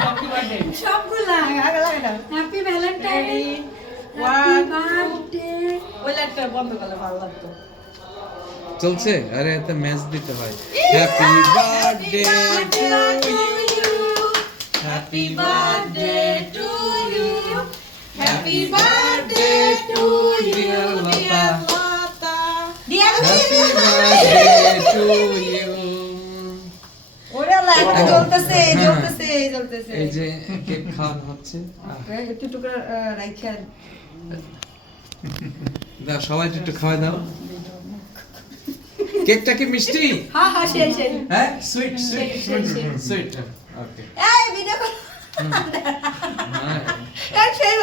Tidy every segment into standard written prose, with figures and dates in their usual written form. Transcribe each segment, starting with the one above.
Happy birthday সবগুলা happy Valentine day birthday ওই লাইটটা বন্ধ করলে ভালো লাগতো। চলছে? আরে এত ম্যাচ দিতে হয়। Happy birthday to you, happy birthday to you, happy birthday to you Lata, happy birthday to you. ওরে লাইটটা জ্বলতেছে জ্বলতেছে। এই যে কেক খাওয়ানো হচ্ছে। একটু টুকরা রাইখা দাও সবাই একটু খাওয়া দাও। কেকটা কি মিষ্টি? হ্যাঁ সেই হ্যাঁ সুইট সুইট সেই। সুইট। ওকে। এই ভিডিও কর। এই সেই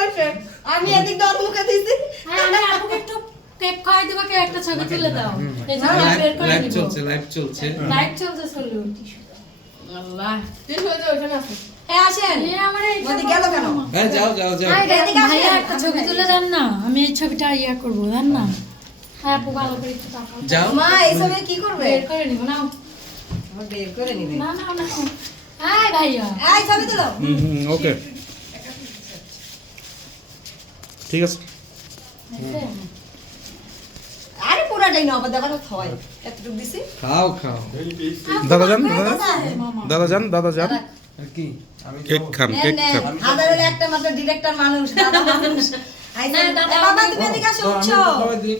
আমি এদিক দর মুখে দিছি। হ্যাঁ আমি আপুকে একটু কেক খাওয়াই দেবো, কে একটা ছবি তুলে দাও। এই যে বের করে লাইভ নিব। চলছে লাইভ চলছে। লাইভ চলছে চলো। আল্লাহ তুই হয়ে যাও ওখানে আছে। হ্যাঁ আসেন। এ আমার এই ওদিকে গেল কেন? হ্যাঁ যাও যাও যাও। আই এদিকে আসেন। ভাইয়া একটা ছবি তুলে দেন না, আমি এই ছবিটা ইয়া করব দেন না। হ্যাঁ আপু ভালো করে একটু তাকাও। যাও। মা এই ছবি কি করবে? বের করে নিব নাও। আমার বের করে নিবে। না না না। আই ভাইয়া। এই ছবি তুলো। ওকে ঠিক আছে। আরে পুরাটাই না, আবার দেখানো হয়। এতটুকু দিছি। খাও খাও। দাদা যান দাদা যান দাদা যান আর কি আমি কেক খান কেক খান। হাজারের একটা মাত্র ডিরেক্টর মানুষ, দাদা মানুষ। আইসা দাদা, বাবা তুমি এদিকে আসো, উঠছো। সবাই দিই।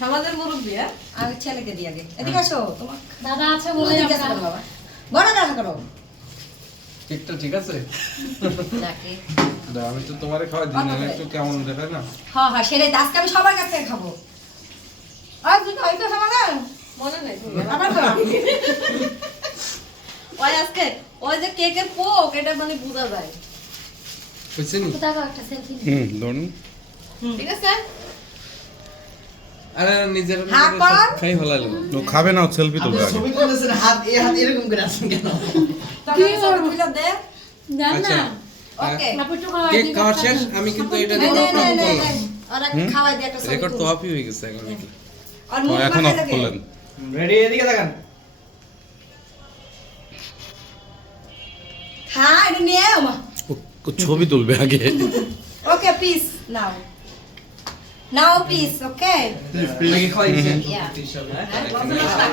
সমাজের মুরব্বি হ্যাঁ? আমি ছেলেকে দিয়ে আগে। এদিকে আসো। তোমার দাদা আছে বলে এদিকে আসো আমরা বাবা। বড় দেখা করো। কেকটা ঠিক আছে? নাকি? দাদা আমি তো তোমারে খাওয়াই দিই না একটু কেমন দেখায় না। হ্যাঁ হ্যাঁ সেটাই তো, আজকে আমি সবার কাছ থেকে খাবো। আর তুই তো হয়তো সমাধান মনে নাই আবার তো ওই আজকে ওই যে কেকের পোক এটা মানে বোঝা যায়। বুঝছেন নি? দাদা একটা সেলফি ধরুন ঠিক আছে আরে নিজের হ্যাঁ, কর। খাই হলালো। ও খাবে না সেলফি তুলবে আগে। ছবি তুলতেছেন হাত এরকম করে আছেন কেন? তখন সব তুলে দে। দেন আচ্ছা না। ওকে আপু একটু খাওয়াই কেক দিন। খাওয়া শেষ, আমি কিন্তু এটা নে নে নে নে রেকর্ড ওরা খাওয়াই দিয়ে একটা ছবি রেকর্ড তো তুল। অফই হয়ে গেছে এখন নাকি? আর ও মুখ এখন মাথায় অফ লাগে। করলেন। রেডি এদিকে তাকান। হ্যাঁ এটা নিয়ে আয় মা। ও ছবি তুলবে আগে। ওকে পিস নাও নাও পিস ওকে নাকি খাওয়াইছেন? Yeah. হিসাবে হ্যাঁ